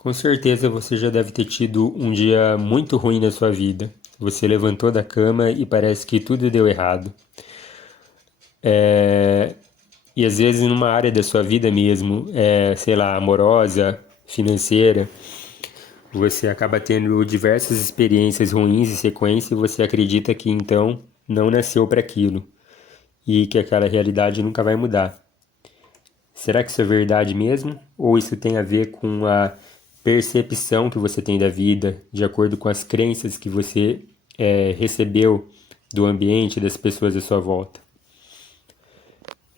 Com certeza você já deve ter tido um dia muito ruim na sua vida. Você levantou da cama e parece que tudo deu errado. E às vezes numa área da sua vida mesmo, sei lá, amorosa, financeira, você acaba tendo diversas experiências ruins em sequência e você acredita que então não nasceu para aquilo e que aquela realidade nunca vai mudar. Será que isso é verdade mesmo? Ou isso tem a ver com a percepção que você tem da vida, de acordo com as crenças que você recebeu do ambiente, das pessoas à sua volta?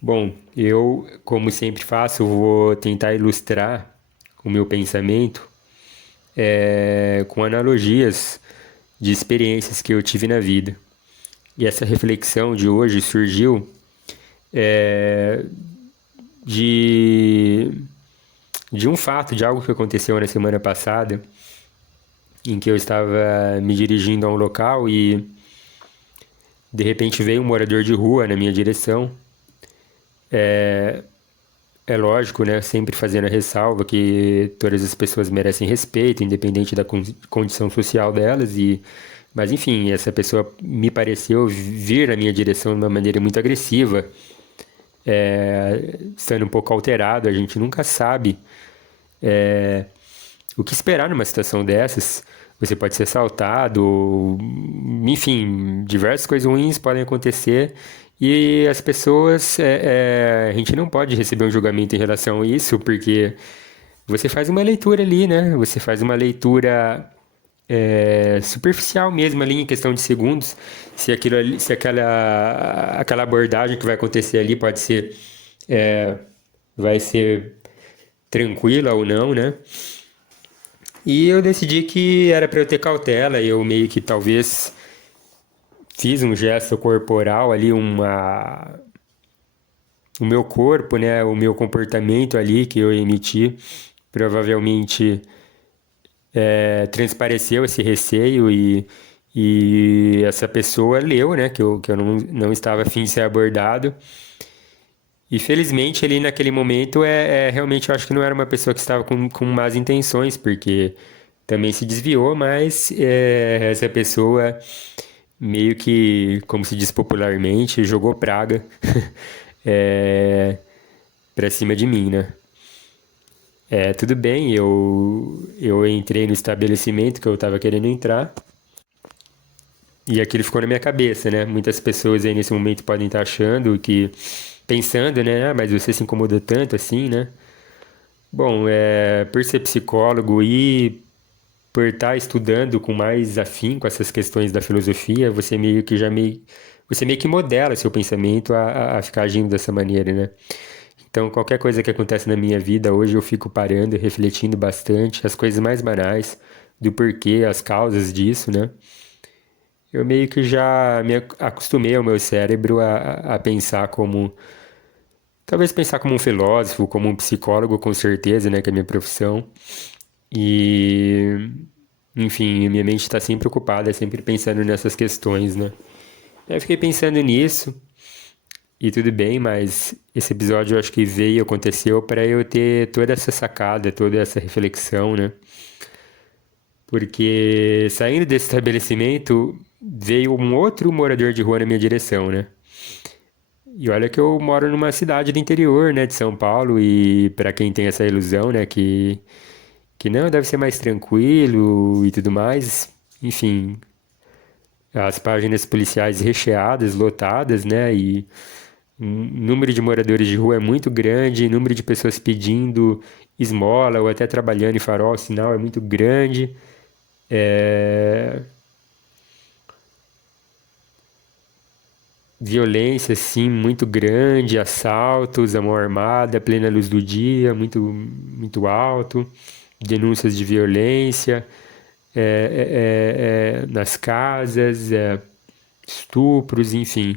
Bom, eu, como sempre faço, vou tentar ilustrar o meu pensamento com analogias de experiências que eu tive na vida. E essa reflexão de hoje surgiu é, de de um fato, de algo que aconteceu na semana passada, em que eu estava me dirigindo a um local e de repente veio um morador de rua na minha direção. É lógico, né? Sempre fazendo a ressalva que todas as pessoas merecem respeito, independente da condição social delas. Mas enfim, essa pessoa me pareceu vir na minha direção de uma maneira muito agressiva, estando um pouco alterado. A gente nunca sabe o que esperar numa situação dessas. Você pode ser assaltado, enfim, diversas coisas ruins podem acontecer e as pessoas, a gente não pode receber um julgamento em relação a isso, porque você faz uma leitura ali, né? Você faz uma leitura superficial mesmo ali em questão de segundos, se aquilo ali, se aquela abordagem que vai acontecer ali pode ser, é, vai ser tranquila ou não, né? E eu decidi que era para eu ter cautela, e eu meio que talvez fiz um gesto corporal ali, o meu corpo, né, o meu comportamento ali que eu emiti, provavelmente transpareceu esse receio e essa pessoa leu, né, que eu não estava afim de ser abordado. E felizmente ali naquele momento realmente eu acho que não era uma pessoa que estava com más intenções, porque também se desviou, mas essa pessoa meio que, como se diz popularmente, jogou praga é, pra cima de mim, né? Tudo bem, eu entrei no estabelecimento que eu estava querendo entrar e aquilo ficou na minha cabeça, né? Muitas pessoas aí nesse momento podem estar achando que, pensando, né? Ah, mas você se incomodou tanto assim, né? Bom, por ser psicólogo e por estar estudando com mais afinco essas questões da filosofia, você meio que modela seu pensamento a ficar agindo dessa maneira, né? Então, qualquer coisa que acontece na minha vida hoje, eu fico parando e refletindo bastante, as coisas mais banais, do porquê, as causas disso, né? Eu meio que já me acostumei ao meu cérebro a pensar como, talvez pensar como um filósofo, como um psicólogo, com certeza, né, que é a minha profissão. E, enfim, minha mente está sempre ocupada, sempre pensando nessas questões, né? Aí eu fiquei pensando nisso e tudo bem, mas esse episódio eu acho que veio, aconteceu para eu ter toda essa sacada, toda essa reflexão, né? Porque saindo desse estabelecimento veio um outro morador de rua na minha direção, né? E olha que eu moro numa cidade do interior, né, de São Paulo, e para quem tem essa ilusão, né, que não, deve ser mais tranquilo e tudo mais, enfim, as páginas policiais recheadas, lotadas, né, e o número de moradores de rua é muito grande, o número de pessoas pedindo esmola ou até trabalhando em farol, sinal é muito grande, é, violência, sim, muito grande, assaltos, a mão armada, plena luz do dia, muito alto, denúncias de violência nas casas, estupros, enfim.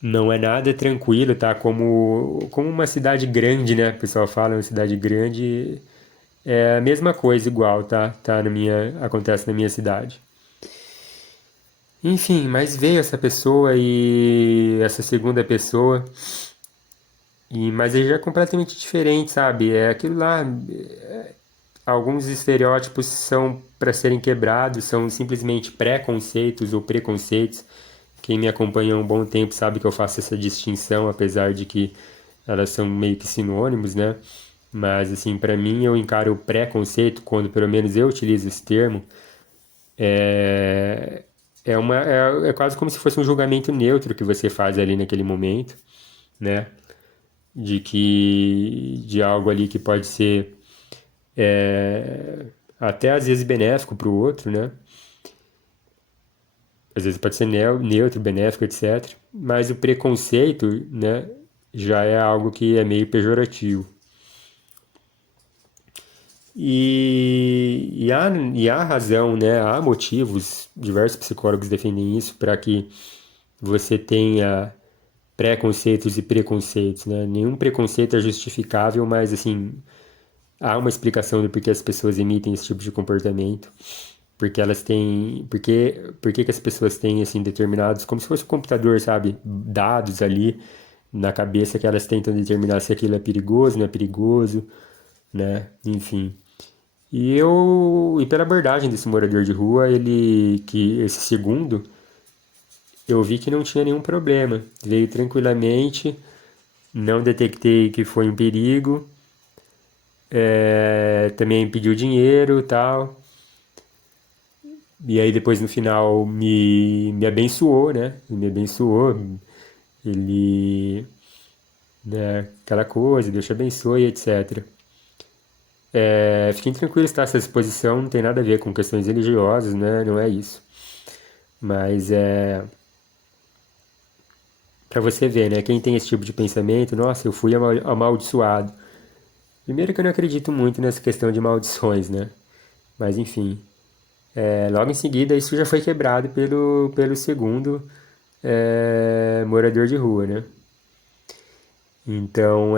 Não é nada tranquilo, tá? Como uma cidade grande, né? O pessoal fala, uma cidade grande é a mesma coisa, igual, tá? Acontece na minha cidade. Enfim, mas veio essa pessoa e essa segunda pessoa, mas ele já é completamente diferente, sabe? É aquilo lá. alguns estereótipos são para serem quebrados, são simplesmente preconceitos ou preconceitos. Quem me acompanha há um bom tempo sabe que eu faço essa distinção, apesar de que elas são meio que sinônimos, né? Mas, assim, para mim, eu encaro o preconceito, quando pelo menos eu utilizo esse termo, é, é quase como se fosse um julgamento neutro que você faz ali naquele momento, né? De algo ali que pode ser até às vezes benéfico para o outro, né? Às vezes pode ser neutro, benéfico, etc. Mas o preconceito, né, já é algo que é meio pejorativo. E há razão, né? Há motivos, diversos psicólogos defendem isso, para que você tenha preconceitos e preconceitos, né? Nenhum preconceito é justificável, mas assim, há uma explicação do porquê as pessoas emitem esse tipo de comportamento, porque elas têm, porque que as pessoas têm assim determinados, como se fosse um computador, sabe, dados ali na cabeça que elas tentam determinar se aquilo é perigoso, não é perigoso, né? Enfim. E pela abordagem desse morador de rua, esse segundo, eu vi que não tinha nenhum problema. Veio tranquilamente, não detectei que foi um perigo, também pediu dinheiro e tal. E aí depois no final me abençoou, né? Me abençoou. Ele, né, aquela coisa, Deus te abençoe, etc. Fiquem tranquilos, tá? Essa exposição não tem nada a ver com questões religiosas, né? Não é isso. Mas é para você ver, né? Quem tem esse tipo de pensamento, nossa, eu fui amaldiçoado. Primeiro que eu não acredito muito nessa questão de maldições, né? Mas enfim, logo em seguida isso já foi quebrado pelo segundo morador de rua, né? Então,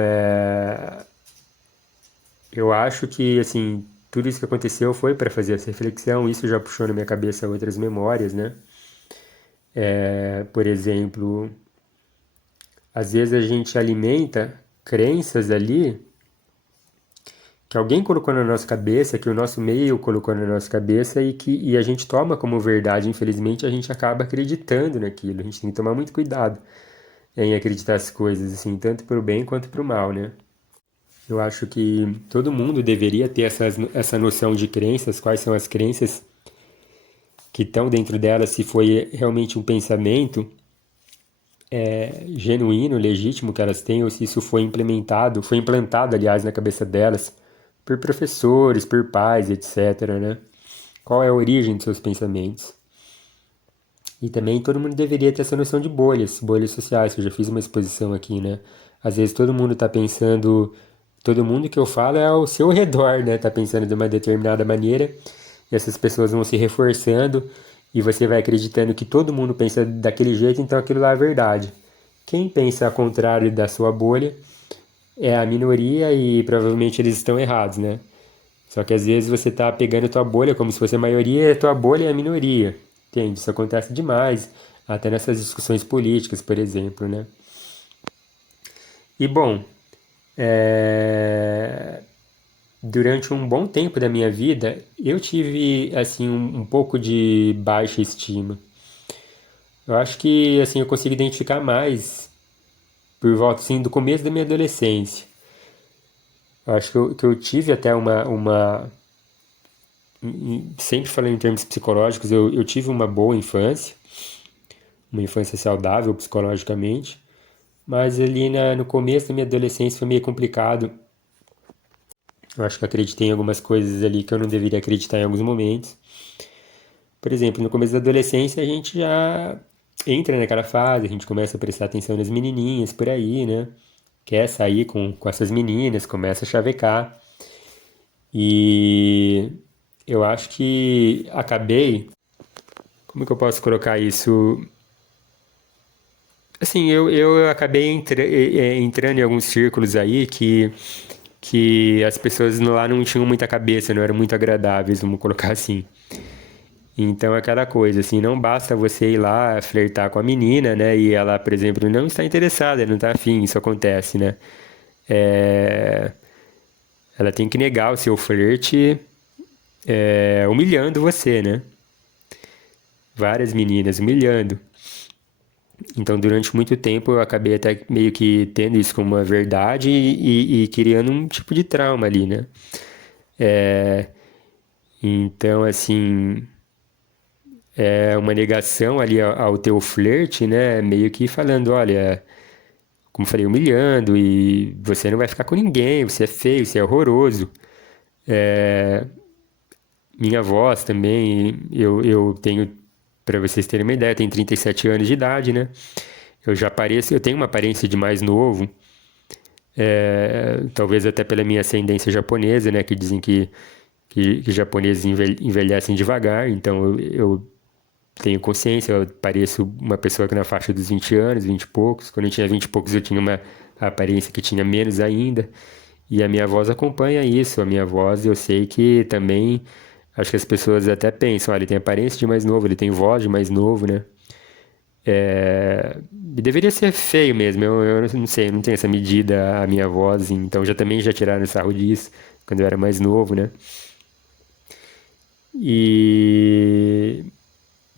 eu acho que, assim, tudo isso que aconteceu foi para fazer essa reflexão, isso já puxou na minha cabeça outras memórias, né? Por exemplo, às vezes a gente alimenta crenças ali que alguém colocou na nossa cabeça, que o nosso meio colocou na nossa cabeça e a gente toma como verdade. Infelizmente, a gente acaba acreditando naquilo. A gente tem que tomar muito cuidado em acreditar as coisas, assim, tanto para o bem quanto para o mal, né? Eu acho que todo mundo deveria ter essa noção de crenças, quais são as crenças que estão dentro delas, se foi realmente um pensamento genuíno, legítimo que elas têm, ou se isso foi implantado, aliás, na cabeça delas, por professores, por pais, etc., né? Qual é a origem de seus pensamentos? E também todo mundo deveria ter essa noção de bolhas sociais, que eu já fiz uma exposição aqui, né? Às vezes todo mundo está pensando, todo mundo que eu falo é ao seu redor, né? Tá pensando de uma determinada maneira, e essas pessoas vão se reforçando, e você vai acreditando que todo mundo pensa daquele jeito, então aquilo lá é verdade. Quem pensa ao contrário da sua bolha é a minoria e provavelmente eles estão errados, né? Só que às vezes você tá pegando a tua bolha como se fosse a maioria e a tua bolha é a minoria. Entende? Isso acontece demais, até nessas discussões políticas, por exemplo, né? E bom, durante um bom tempo da minha vida, eu tive assim um pouco de baixa estima. Eu acho que assim eu consigo identificar mais por volta assim do começo da minha adolescência. Eu acho que eu tive até sempre falando em termos psicológicos, eu tive uma boa infância, uma infância saudável psicologicamente, mas ali no começo da minha adolescência foi meio complicado. Eu acho que acreditei em algumas coisas ali que eu não deveria acreditar em alguns momentos. Por exemplo, no começo da adolescência a gente já entra naquela fase, a gente começa a prestar atenção nas menininhas por aí, né? Quer sair com essas meninas, começa a chavecar. E eu acho que acabei. Como que eu posso colocar isso? Assim, eu acabei entrando em alguns círculos aí que as pessoas lá não tinham muita cabeça, não eram muito agradáveis, vamos colocar assim. Então, aquela coisa, assim, não basta você ir lá flertar com a menina, né? E ela, por exemplo, não está interessada, não está afim, isso acontece, né? É, ela tem que negar o seu flerte, humilhando você, né? Várias meninas humilhando. Então, durante muito tempo, eu acabei até meio que tendo isso como uma verdade e criando um tipo de trauma ali, né? É, então, assim, é uma negação ali ao teu flerte, né? Meio que falando, olha, como eu falei, humilhando e você não vai ficar com ninguém, você é feio, você é horroroso. Minha voz também, eu tenho, para vocês terem uma ideia, tenho 37 anos de idade, né? Eu já pareço, eu tenho uma aparência de mais novo, talvez até pela minha ascendência japonesa, né? Que dizem que japoneses envelhecem devagar, então eu tenho consciência, eu pareço uma pessoa que na faixa dos 20 anos, 20 e poucos. Quando eu tinha 20 e poucos eu tinha uma aparência que tinha menos ainda. E a minha voz acompanha isso. A minha voz eu sei que também, acho que as pessoas até pensam, ele tem aparência de mais novo, ele tem voz de mais novo, né? E deveria ser feio mesmo, eu não sei, eu não tenho essa medida a minha voz, então também já tiraram sarro disso quando eu era mais novo, né? E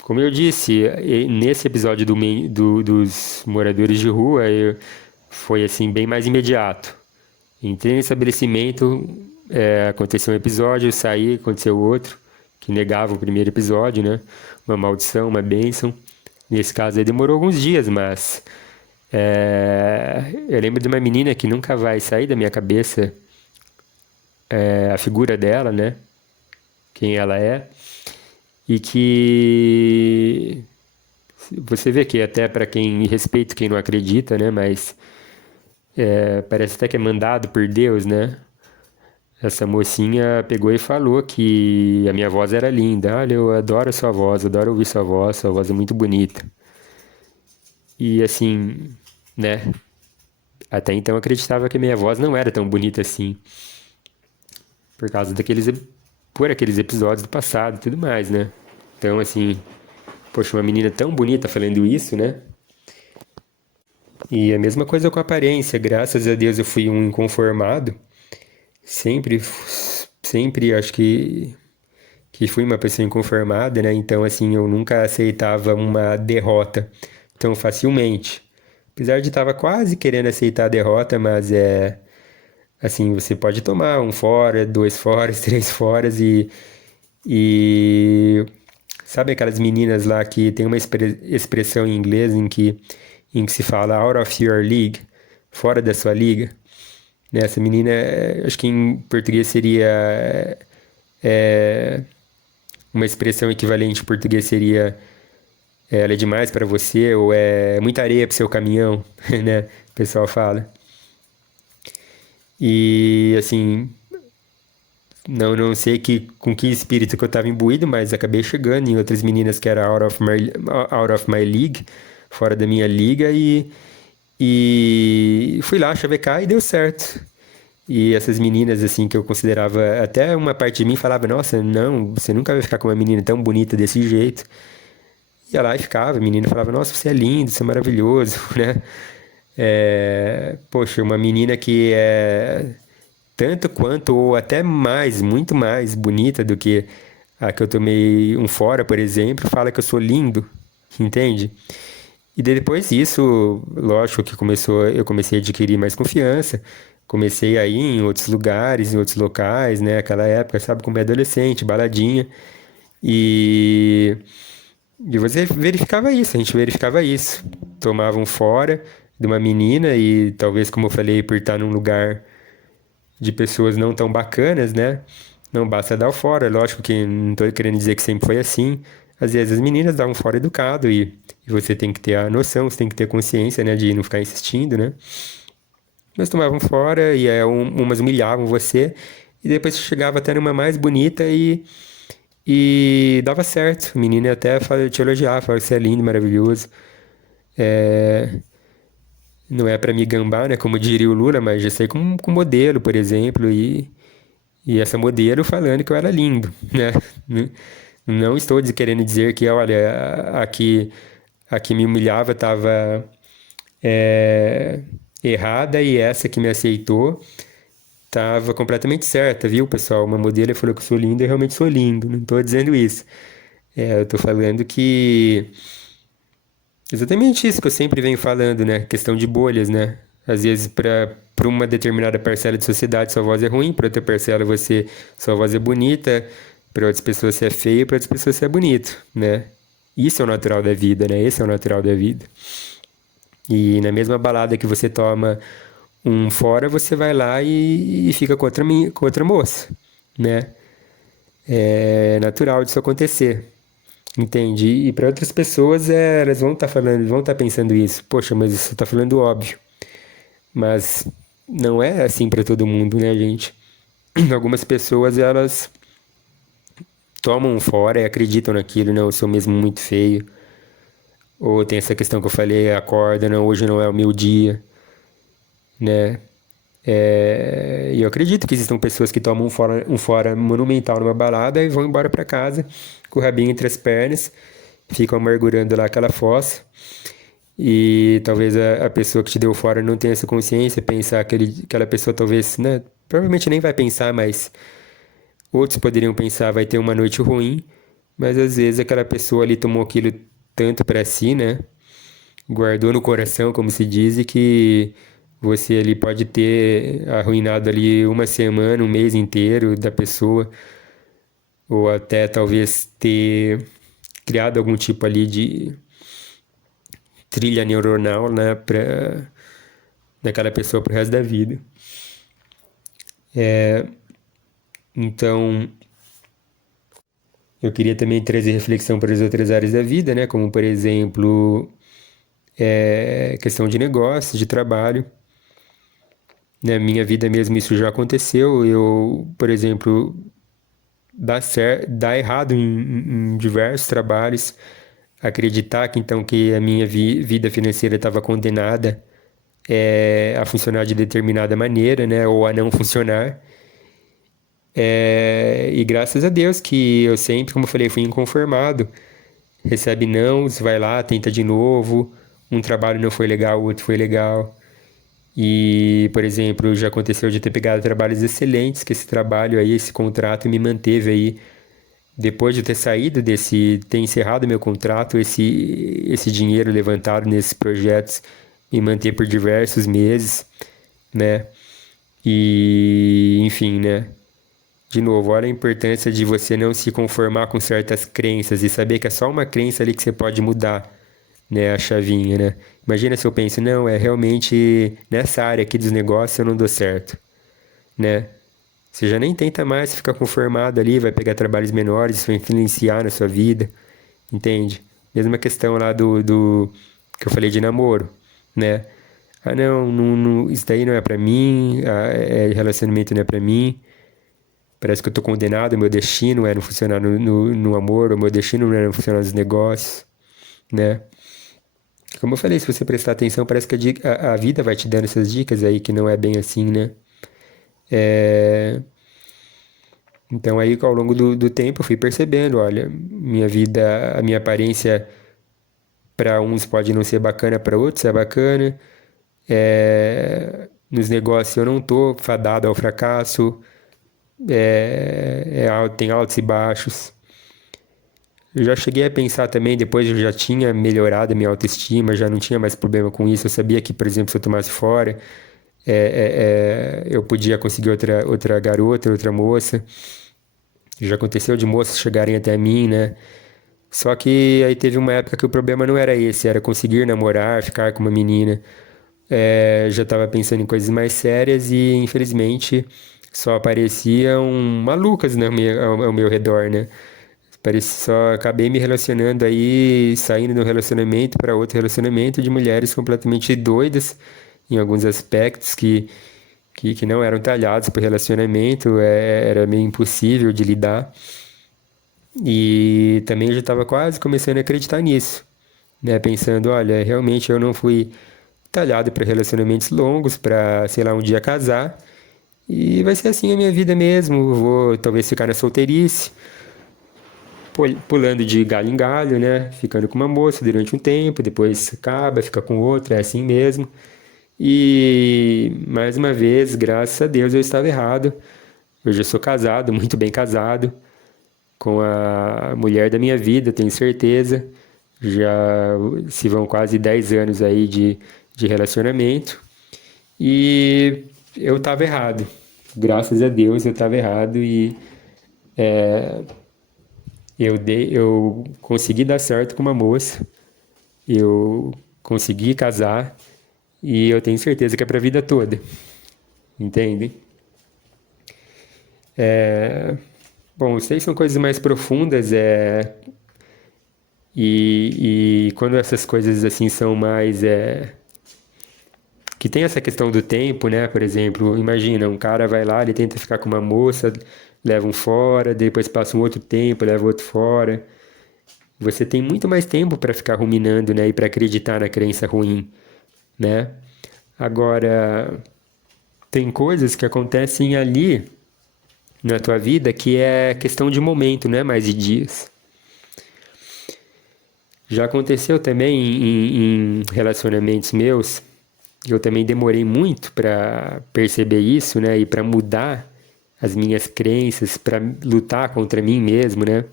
como eu disse, nesse episódio dos moradores de rua, foi assim bem mais imediato. Entrei no estabelecimento, aconteceu um episódio, eu saí, aconteceu outro, que negava o primeiro episódio, né? Uma maldição, uma bênção. Nesse caso aí demorou alguns dias, mas eu lembro de uma menina que nunca vai sair da minha cabeça, a figura dela, né? Quem ela é. E que você vê que até para quem respeita quem não acredita, né? Mas parece até que é mandado por Deus, né? Essa mocinha pegou e falou que a minha voz era linda. Olha, eu adoro a sua voz, adoro ouvir sua voz é muito bonita. E assim, né? Até então eu acreditava que a minha voz não era tão bonita assim, por causa por aqueles episódios do passado e tudo mais, né? Então, assim, poxa, uma menina tão bonita falando isso, né? E a mesma coisa com a aparência, graças a Deus eu fui um inconformado. Sempre, sempre acho que fui uma pessoa inconformada, né? Então, assim, eu nunca aceitava uma derrota tão facilmente. Apesar de estar quase querendo aceitar a derrota, mas assim, você pode tomar um fora, dois foras, três foras e sabe aquelas meninas lá que tem uma expressão em inglês em que se fala out of your league, fora da sua liga? Né? Essa menina, acho que em português seria uma expressão equivalente em português seria ela é demais para você ou é muita areia pro seu caminhão, né? O pessoal fala. E assim, não sei com que espírito que eu estava imbuído, mas acabei chegando em outras meninas que era out of my league, fora da minha liga, e fui lá chavecar e deu certo. E essas meninas, assim, que eu considerava, até uma parte de mim falava, nossa, não, você nunca vai ficar com uma menina tão bonita desse jeito. Ia lá e ficava, a menina falava, nossa, você é lindo, você é maravilhoso, né? Poxa, uma menina que é tanto quanto ou até mais, muito mais bonita do que a que eu tomei um fora, por exemplo, fala que eu sou lindo, entende? E depois disso, lógico que eu comecei a adquirir mais confiança, comecei a ir em outros lugares, em outros locais, né? Aquela época, sabe, como é adolescente, baladinha, e, e você verificava isso, a gente verificava isso. Tomava um fora de uma menina e talvez, como eu falei, por estar num lugar de pessoas não tão bacanas, né? Não basta dar o fora. Lógico que não estou querendo dizer que sempre foi assim. Às vezes as meninas dão um fora educado e você tem que ter a noção, você tem que ter consciência, né? De não ficar insistindo, né? Mas tomavam fora e umas humilhavam você e depois você chegava até numa mais bonita e dava certo. A menina até te elogiava, falava que você é lindo, maravilhoso. Não é para me gambar, né? Como diria o Lula, mas já sei com modelo, por exemplo, e essa modelo falando que eu era lindo, né? Não estou querendo dizer que, olha, a que me humilhava estava errada e essa que me aceitou estava completamente certa, viu, pessoal? Uma modelo falou que eu sou lindo e eu realmente sou lindo. Não estou dizendo isso. Eu estou falando que exatamente isso que eu sempre venho falando, né? Questão de bolhas, né? Às vezes, para uma determinada parcela de sociedade, sua voz é ruim, para outra parcela, sua voz é bonita, para outras pessoas você é feio, para outras pessoas você é bonito, né? Isso é o natural da vida, né? Esse é o natural da vida. E na mesma balada que você toma um fora, você vai lá e fica com outra moça, né? É natural disso acontecer. Entende? E para outras pessoas, elas vão estar falando, vão estar pensando isso. Poxa, mas você está falando óbvio. Mas não é assim para todo mundo, né, gente? Algumas pessoas, elas tomam fora e acreditam naquilo, não, eu sou mesmo muito feio. Ou tem essa questão que eu falei, acorda, não, hoje não é o meu dia, né? E eu acredito que existam pessoas que tomam um fora monumental numa balada e vão embora para casa com o rabinho entre as pernas, ficam amargurando lá aquela fossa. E talvez a pessoa que te deu fora não tenha essa consciência, pensar que aquela pessoa talvez, né? Provavelmente nem vai pensar, mas outros poderiam pensar, vai ter uma noite ruim, mas às vezes aquela pessoa ali tomou aquilo tanto para si, né? Guardou no coração, como se diz, e que você ali pode ter arruinado ali uma semana, um mês inteiro da pessoa, ou até talvez ter criado algum tipo ali de trilha neuronal, né, para daquela pessoa pro resto da vida. Então, eu queria também trazer reflexão para as outras áreas da vida, né, como por exemplo, questão de negócio, de trabalho. Na minha vida mesmo isso já aconteceu. Eu, por exemplo, dá errado em diversos trabalhos, acreditar que então que a minha vida financeira estava condenada a funcionar de determinada maneira, né, ou a não funcionar. E graças a Deus que eu sempre, como eu falei, fui inconformado. Recebe não, você vai lá, tenta de novo. Um trabalho não foi legal, o outro foi legal. E, por exemplo, já aconteceu de ter pegado trabalhos excelentes, que esse trabalho aí, esse contrato me manteve aí. Depois de ter saído ter encerrado meu contrato, esse dinheiro levantado nesses projetos me manteve por diversos meses, né? E, enfim, né? De novo, olha a importância de você não se conformar com certas crenças e saber que é só uma crença ali que você pode mudar, né, a chavinha, né? Imagina se eu penso, não, é realmente nessa área aqui dos negócios eu não dou certo, né? Você já nem tenta mais ficar conformado ali, vai pegar trabalhos menores, isso vai influenciar na sua vida, entende? Mesma questão lá do que eu falei de namoro, né? Ah, isso daí não é pra mim, relacionamento não é pra mim. Parece que eu tô condenado, meu destino é não funcionar no amor, o meu destino não é não funcionar nos negócios, né? Como eu falei, se você prestar atenção, parece que a vida vai te dando essas dicas aí, que não é bem assim, né? Então aí, ao longo do tempo, eu fui percebendo, olha, minha vida, a minha aparência para uns pode não ser bacana, para outros é bacana. Nos negócios eu não tô fadado ao fracasso, tem altos e baixos. Eu já cheguei a pensar também, depois eu já tinha melhorado a minha autoestima, já não tinha mais problema com isso. Eu sabia que, por exemplo, se eu tomasse fora, eu podia conseguir outra garota, outra moça. Já aconteceu de moças chegarem até mim, né? Só que aí teve uma época que o problema não era esse, era conseguir namorar, ficar com uma menina. Já estava pensando em coisas mais sérias e, infelizmente, só apareciam malucas, né, ao meu redor, né? Só acabei me relacionando aí, saindo de um relacionamento para outro relacionamento de mulheres completamente doidas em alguns aspectos que não eram talhados para o relacionamento, era meio impossível de lidar. E também eu já estava quase começando a acreditar nisso, né? Pensando, olha, realmente eu não fui talhado para relacionamentos longos, para, sei lá, um dia casar. E vai ser assim a minha vida mesmo. Vou talvez ficar na solteirice, pulando de galho em galho, né? Ficando com uma moça durante um tempo, depois acaba, fica com outra, é assim mesmo. E mais uma vez, graças a Deus, eu estava errado. Hoje eu sou casado, muito bem casado, com a mulher da minha vida, tenho certeza. Já se vão quase 10 anos aí de relacionamento. E eu estava errado. Graças a Deus eu estava errado e eu consegui dar certo com uma moça. Eu consegui casar e eu tenho certeza que é para a vida toda. Entende? Bom, isso aí são coisas mais profundas, e quando essas coisas assim são mais, que tem essa questão do tempo, né? Por exemplo, imagina, um cara vai lá, ele tenta ficar com uma moça, leva um fora, depois passa um outro tempo, leva outro fora. Você tem muito mais tempo para ficar ruminando, né? E para acreditar na crença ruim, né? Agora, tem coisas que acontecem ali na tua vida que é questão de momento, não é mais de dias. Já aconteceu também em relacionamentos meus, eu também demorei muito para perceber isso, né? E para mudar as minhas crenças, para lutar contra mim mesmo, né?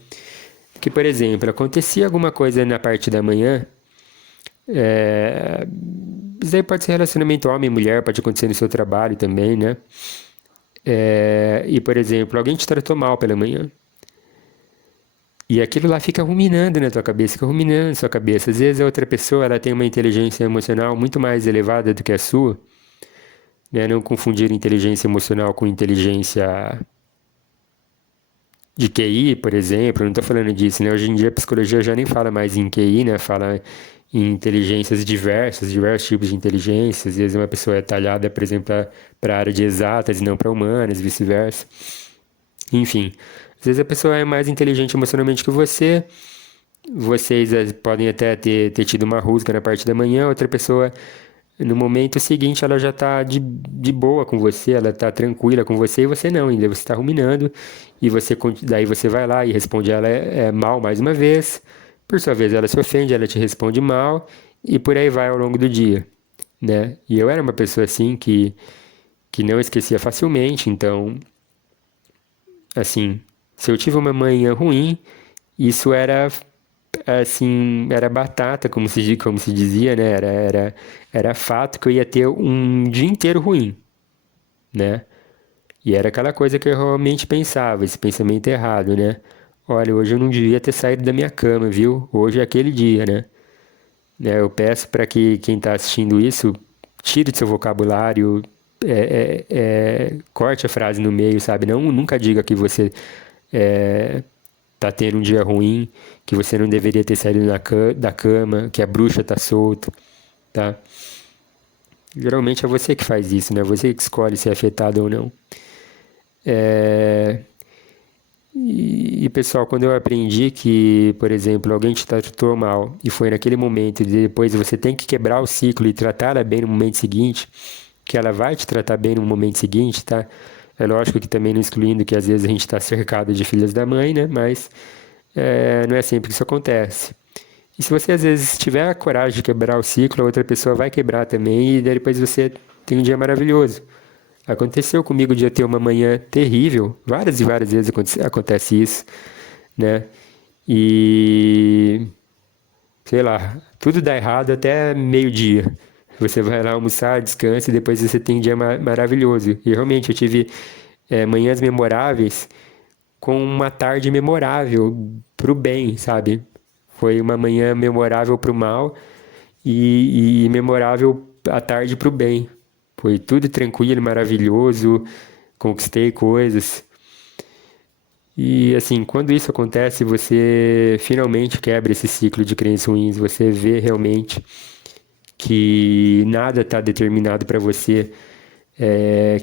Que, por exemplo, acontecia alguma coisa na parte da manhã, isso aí pode ser relacionamento homem-mulher, pode acontecer no seu trabalho também, né? E, por exemplo, alguém te tratou mal pela manhã. E aquilo lá fica ruminando na tua cabeça, fica ruminando na sua cabeça. Às vezes a outra pessoa ela tem uma inteligência emocional muito mais elevada do que a sua, né? Não confundir inteligência emocional com inteligência de QI, por exemplo. Não estou falando disso, né? Hoje em dia a psicologia já nem fala mais em QI, né? Fala em inteligências diversas, diversos tipos de inteligências. Às vezes uma pessoa é talhada, por exemplo, para a área de exatas e não para humanas, vice-versa. Enfim, às vezes a pessoa é mais inteligente emocionalmente que você. Vocês podem até ter tido uma rusga na parte da manhã, outra pessoa, no momento seguinte, ela já está de boa com você, ela está tranquila com você e você não, ainda você está ruminando, e daí você vai lá e responde ela mal mais uma vez, por sua vez ela se ofende, ela te responde mal, e por aí vai ao longo do dia, né? E eu era uma pessoa assim que não esquecia facilmente, então, assim, se eu tive uma manhã ruim, isso era assim, era batata, como se dizia, né? Era fato que eu ia ter um dia inteiro ruim, né? E era aquela coisa que eu realmente pensava, esse pensamento errado, né? Olha, hoje eu não devia ter saído da minha cama, viu? Hoje é aquele dia, né? Eu peço para que quem está assistindo isso tire do seu vocabulário, corte a frase no meio, sabe? Não, nunca diga que você tá tendo um dia ruim, que você não deveria ter saído da cama, que a bruxa tá solta, tá? Geralmente é você que faz isso, né? Você que escolhe ser afetado ou não. Pessoal, quando eu aprendi que, por exemplo, alguém te tratou mal e foi naquele momento e depois você tem que quebrar o ciclo e tratar ela bem no momento seguinte, que ela vai te tratar bem no momento seguinte, tá? É lógico que também não excluindo que às vezes a gente está cercado de filhas da mãe, né? Mas não é sempre que isso acontece. E se você às vezes tiver a coragem de quebrar o ciclo, a outra pessoa vai quebrar também e depois você tem um dia maravilhoso. Aconteceu comigo de eu ter uma manhã terrível, várias e várias vezes acontece isso, né? E sei lá, tudo dá errado até meio-dia. Você vai lá almoçar, descansa e depois você tem um dia maravilhoso. E realmente eu tive manhãs memoráveis com uma tarde memorável pro bem, sabe? Foi uma manhã memorável pro mal e memorável à tarde pro bem. Foi tudo tranquilo, maravilhoso, conquistei coisas. E assim, quando isso acontece, você finalmente quebra esse ciclo de crenças ruins, você vê realmente que nada está determinado para você,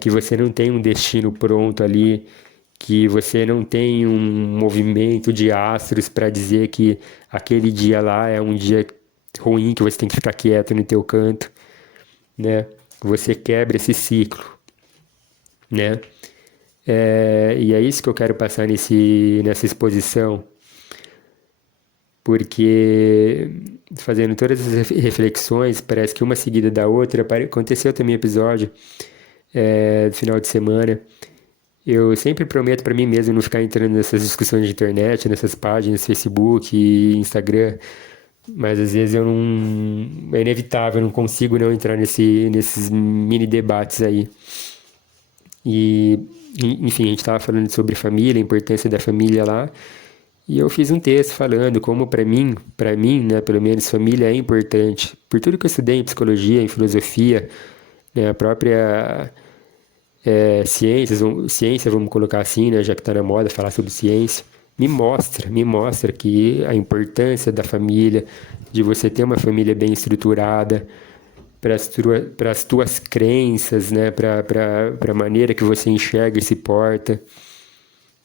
que você não tem um destino pronto ali, que você não tem um movimento de astros para dizer que aquele dia lá é um dia ruim, que você tem que ficar quieto no teu canto, né? Você quebra esse ciclo, né? E é isso que eu quero passar nessa exposição. porque fazendo todas as reflexões, parece que uma seguida da outra, aconteceu também episódio no final de semana. Eu sempre prometo para mim mesmo não ficar entrando nessas discussões de internet, nessas páginas, Facebook e Instagram, mas às vezes eu não. É inevitável, eu não consigo não entrar nesses mini debates aí. E, enfim, a gente estava falando sobre família, a importância da família lá, e eu fiz um texto falando como para mim, né, pelo menos família é importante. Por tudo que eu estudei em psicologia, em filosofia, né, a própria ciência, vamos colocar assim, né, já que está na moda falar sobre ciência, me mostra que a importância da família, de você ter uma família bem estruturada, para as tuas crenças, né, para a maneira que você enxerga e se porta,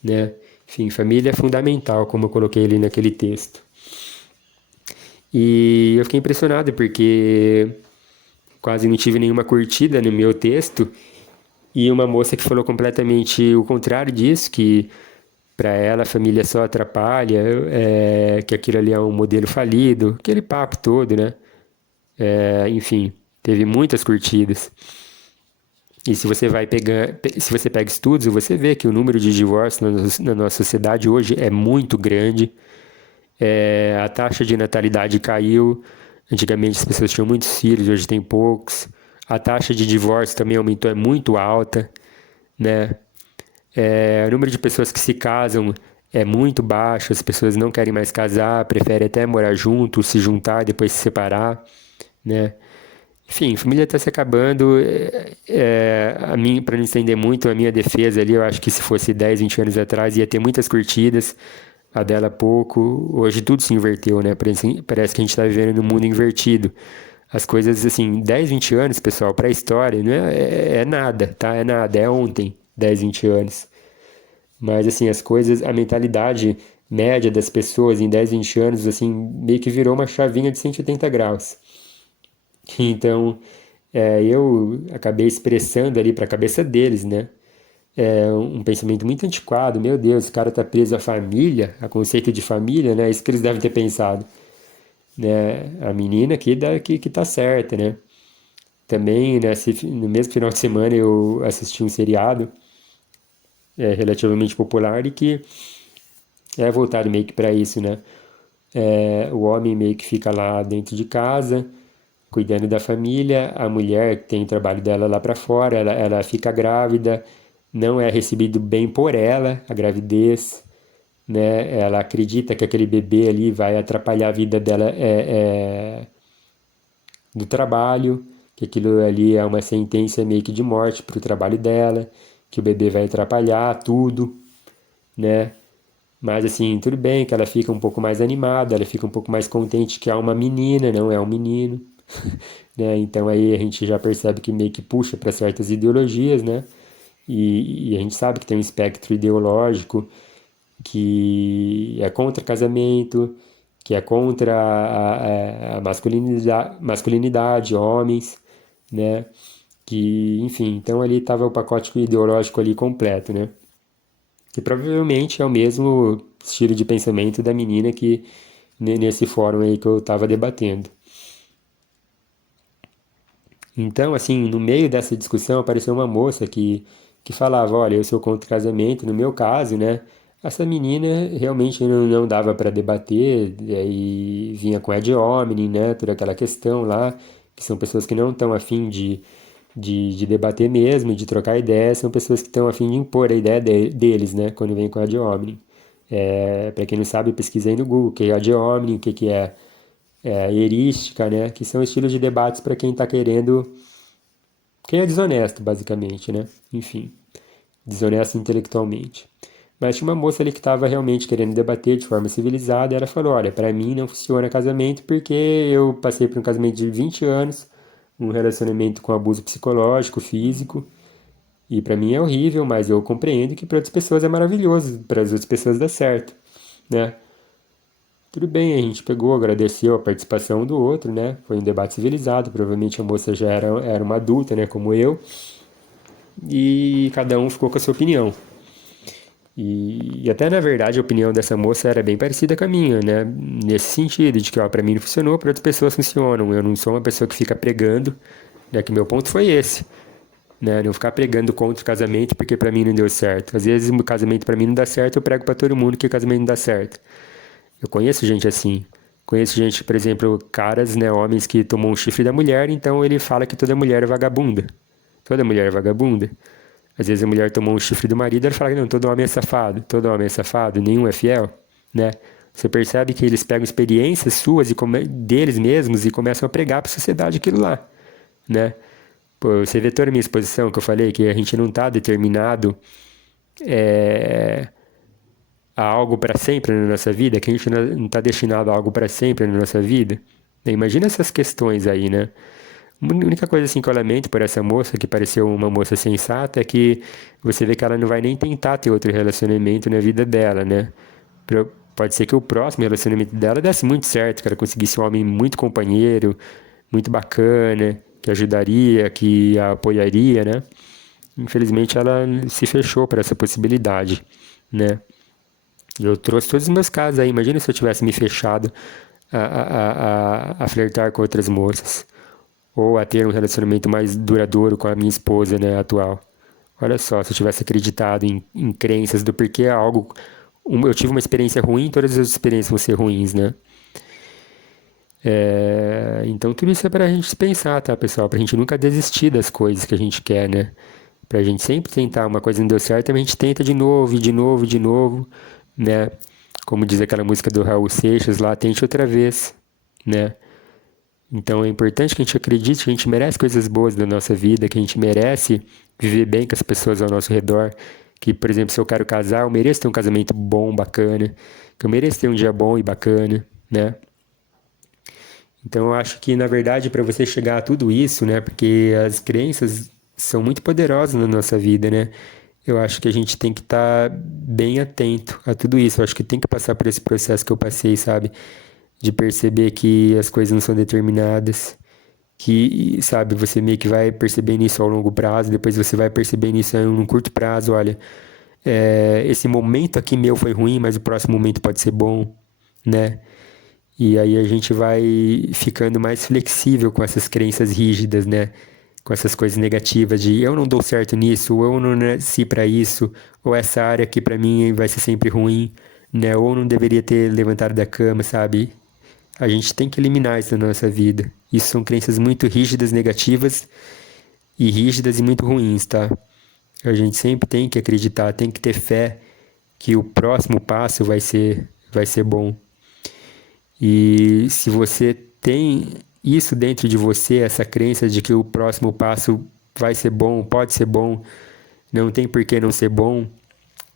né? Enfim, família é fundamental, como eu coloquei ali naquele texto. E eu fiquei impressionado porque quase não tive nenhuma curtida no meu texto e uma moça que falou completamente o contrário disso, que para ela a família só atrapalha, que aquilo ali é um modelo falido, aquele papo todo, né? Enfim, teve muitas curtidas. E se você vai pegar, se você pega estudos, você vê que o número de divórcios na nossa sociedade hoje é muito grande. A taxa de natalidade caiu. Antigamente as pessoas tinham muitos filhos, hoje tem poucos. A taxa de divórcio também aumentou, é muito alta, né? O número de pessoas que se casam é muito baixo, as pessoas não querem mais casar, preferem até morar junto, se juntar, depois se separar, né? Enfim, a família está se acabando. Para não estender muito, a minha defesa ali, eu acho que se fosse 10, 20 anos atrás, ia ter muitas curtidas, a dela pouco. Hoje tudo se inverteu, né? Parece que a gente está vivendo num mundo invertido. As coisas, assim, 10, 20 anos, pessoal, para a história, não é nada, tá? É nada, é ontem, 10, 20 anos. Mas, assim, as coisas, a mentalidade média das pessoas em 10, 20 anos, assim, meio que virou uma chavinha de 180 graus. Então, eu acabei expressando ali para a cabeça deles, né? Um pensamento muito antiquado. Meu Deus, esse cara tá preso à família, a conceito de família, né? Isso que eles devem ter pensado, né? A menina que tá certa, né? Também, no mesmo final de semana, eu assisti um seriado relativamente popular e que é voltado meio que para isso, né? O homem meio que fica lá dentro de casa, cuidando da família, a mulher tem o trabalho dela lá para fora, ela fica grávida, não é recebido bem por ela, a gravidez, né? Ela acredita que aquele bebê ali vai atrapalhar a vida dela do trabalho, que aquilo ali é uma sentença meio que de morte para o trabalho dela, que o bebê vai atrapalhar tudo, né? Mas assim, tudo bem que ela fica um pouco mais animada, ela fica um pouco mais contente que é uma menina, não é um menino, né? Então aí a gente já percebe que meio que puxa para certas ideologias, né? E a gente sabe que tem um espectro ideológico que é contra casamento, que é contra a masculinidade, homens, né? Que, enfim, então ali estava o pacote ideológico ali completo, né? Que provavelmente é o mesmo estilo de pensamento da menina que nesse fórum aí que eu estava debatendo. Então, assim, no meio dessa discussão apareceu uma moça que falava, olha, eu sou contra o casamento, no meu caso, né? Essa menina realmente não dava para debater, e aí vinha com ad hominem, né? Toda aquela questão lá, que são pessoas que não estão afim de debater mesmo, de trocar ideias, são pessoas que estão afim de impor a ideia deles, né? Quando vem com ad hominem. Para quem não sabe, pesquisa aí no Google, o que é ad hominem, o que é a heurística, né? Que são estilos de debates para quem está querendo. Quem é desonesto, basicamente, né? Enfim, desonesto intelectualmente. Mas tinha uma moça ali que estava realmente querendo debater de forma civilizada e ela falou: olha, para mim não funciona casamento porque eu passei por um casamento de 20 anos, um relacionamento com abuso psicológico, físico, e para mim é horrível, mas eu compreendo que para outras pessoas é maravilhoso, para as outras pessoas dá certo, né? Tudo bem, a gente pegou, agradeceu a participação do outro, né? Foi um debate civilizado, provavelmente a moça já era uma adulta, né? Como eu, e cada um ficou com a sua opinião. E até na verdade a opinião dessa moça era bem parecida com a minha, né? Nesse sentido, de que, ó, pra mim não funcionou, para outras pessoas funcionam. Eu não sou uma pessoa que fica pregando, né? Que meu ponto foi esse, né? Não ficar pregando contra o casamento porque pra mim não deu certo. Às vezes o casamento pra mim não dá certo, eu prego pra todo mundo que o casamento não dá certo. Eu conheço gente assim. Conheço gente, por exemplo, caras, né, homens que tomam um chifre da mulher, então ele fala que toda mulher é vagabunda. Toda mulher é vagabunda. Às vezes a mulher tomou um chifre do marido, ele fala que não, todo homem é safado, todo homem é safado, nenhum é fiel, né? Você percebe que eles pegam experiências suas e deles mesmos e começam a pregar para a sociedade aquilo lá, né? Pô, você vê toda a minha exposição que eu falei que a gente não está determinado é, a algo para sempre na nossa vida, que a gente não está destinado a algo para sempre na nossa vida. Imagina essas questões aí, né? A única coisa assim que eu lamento por essa moça, que pareceu uma moça sensata, é que você vê que ela não vai nem tentar ter outro relacionamento na vida dela, né? Pode ser que o próximo relacionamento dela desse muito certo, que ela conseguisse um homem muito companheiro, muito bacana, que ajudaria, que a apoiaria, né? Infelizmente ela se fechou para essa possibilidade, né? Eu trouxe todos os meus casos aí. Imagina se eu tivesse me fechado a flertar com outras moças. Ou a ter um relacionamento mais duradouro com a minha esposa, né, atual. Olha só, se eu tivesse acreditado em crenças do porquê algo. Eu tive uma experiência ruim, todas as experiências vão ser ruins, né? Então tudo isso é pra gente pensar, tá, pessoal? Pra gente nunca desistir das coisas que a gente quer, né? Pra gente sempre tentar, uma coisa não deu certo, a gente tenta de novo, e de novo, e de novo, né? Como diz aquela música do Raul Seixas lá, tente outra vez, né? Então é importante que a gente acredite que a gente merece coisas boas da nossa vida, que a gente merece viver bem com as pessoas ao nosso redor. Que, por exemplo, se eu quero casar, eu mereço ter um casamento bom, bacana. Que eu mereço ter um dia bom e bacana, né? Então eu acho que, na verdade, para você chegar a tudo isso, né? Porque as crenças são muito poderosas na nossa vida, né? Eu acho que a gente tem que estar bem atento a tudo isso. Eu acho que tem que passar por esse processo que eu passei, sabe? De perceber que as coisas não são determinadas, que, sabe, você meio que vai percebendo isso ao longo prazo, depois você vai percebendo isso em um curto prazo, olha, esse momento aqui meu foi ruim, mas o próximo momento pode ser bom, né? E aí a gente vai ficando mais flexível com essas crenças rígidas, né? Com essas coisas negativas de eu não dou certo nisso, ou eu não nasci para isso, ou essa área aqui para mim vai ser sempre ruim, né? Ou não deveria ter levantado da cama, sabe? A gente tem que eliminar isso da nossa vida. Isso são crenças muito rígidas, negativas e rígidas e muito ruins, tá? A gente sempre tem que acreditar, tem que ter fé que o próximo passo vai ser bom. E se você tem isso dentro de você, essa crença de que o próximo passo vai ser bom, pode ser bom, não tem por que não ser bom,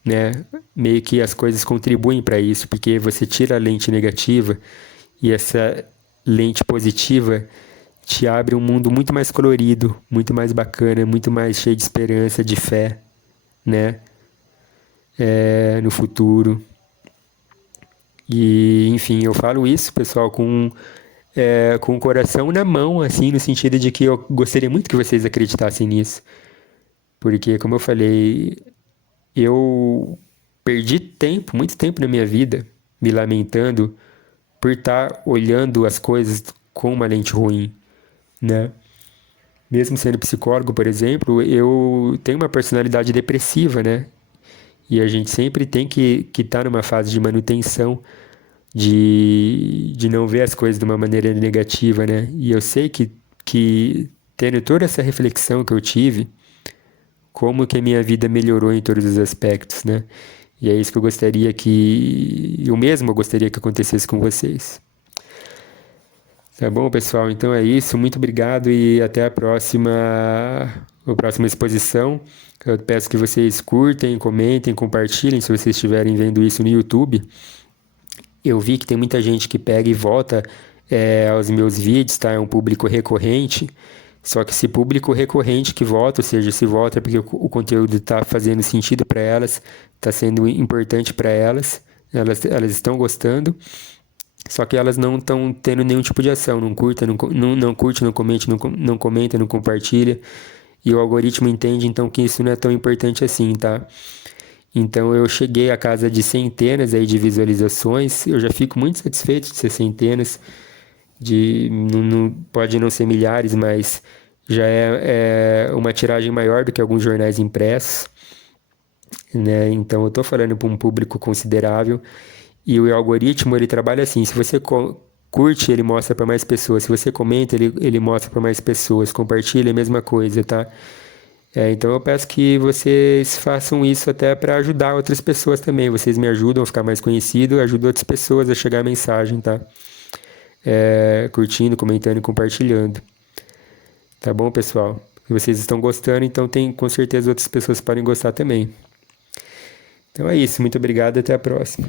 né? Meio que as coisas contribuem para isso, porque você tira a lente negativa e essa lente positiva te abre um mundo muito mais colorido, muito mais bacana, muito mais cheio de esperança, de fé, né? No futuro. E, enfim, eu falo isso, pessoal, com o coração na mão, assim, no sentido de que eu gostaria muito que vocês acreditassem nisso. Porque, como eu falei, eu perdi tempo, muito tempo na minha vida, me lamentando por estar olhando as coisas com uma lente ruim, né? Mesmo sendo psicólogo, por exemplo, eu tenho uma personalidade depressiva, né? E a gente sempre tem que estar numa fase de manutenção, de não ver as coisas de uma maneira negativa, né? E eu sei que tendo toda essa reflexão que eu tive, como que a minha vida melhorou em todos os aspectos, né? E é isso que eu gostaria eu gostaria que acontecesse com vocês. Tá bom, pessoal? Então é isso. Muito obrigado e até a próxima exposição. Eu peço que vocês curtem, comentem, compartilhem se vocês estiverem vendo isso no YouTube. Eu vi que tem muita gente que pega e volta aos meus vídeos, tá? É um público recorrente. Só que esse público recorrente que volta, ou seja, se volta porque o conteúdo está fazendo sentido para elas, está sendo importante para elas, elas estão gostando. Só que elas não estão tendo nenhum tipo de ação, não curta, não curte, não comente, não comenta, não compartilha. E o algoritmo entende então que isso não é tão importante assim, tá? Então eu cheguei a casa de centenas aí de visualizações. Eu já fico muito satisfeito de ser centenas, pode não ser milhares, mas já é uma tiragem maior do que alguns jornais impressos, né? Então eu estou falando para um público considerável e o algoritmo ele trabalha assim: se você curte, ele mostra para mais pessoas; se você comenta, ele mostra para mais pessoas; compartilha, a mesma coisa, tá? Então eu peço que vocês façam isso até para ajudar outras pessoas também. Vocês me ajudam a ficar mais conhecido, ajudam outras pessoas a chegar a mensagem, tá? Curtindo, comentando e compartilhando. Tá bom, pessoal? Se vocês estão gostando, então tem com certeza outras pessoas que podem gostar também. Então é isso, muito obrigado e até a próxima.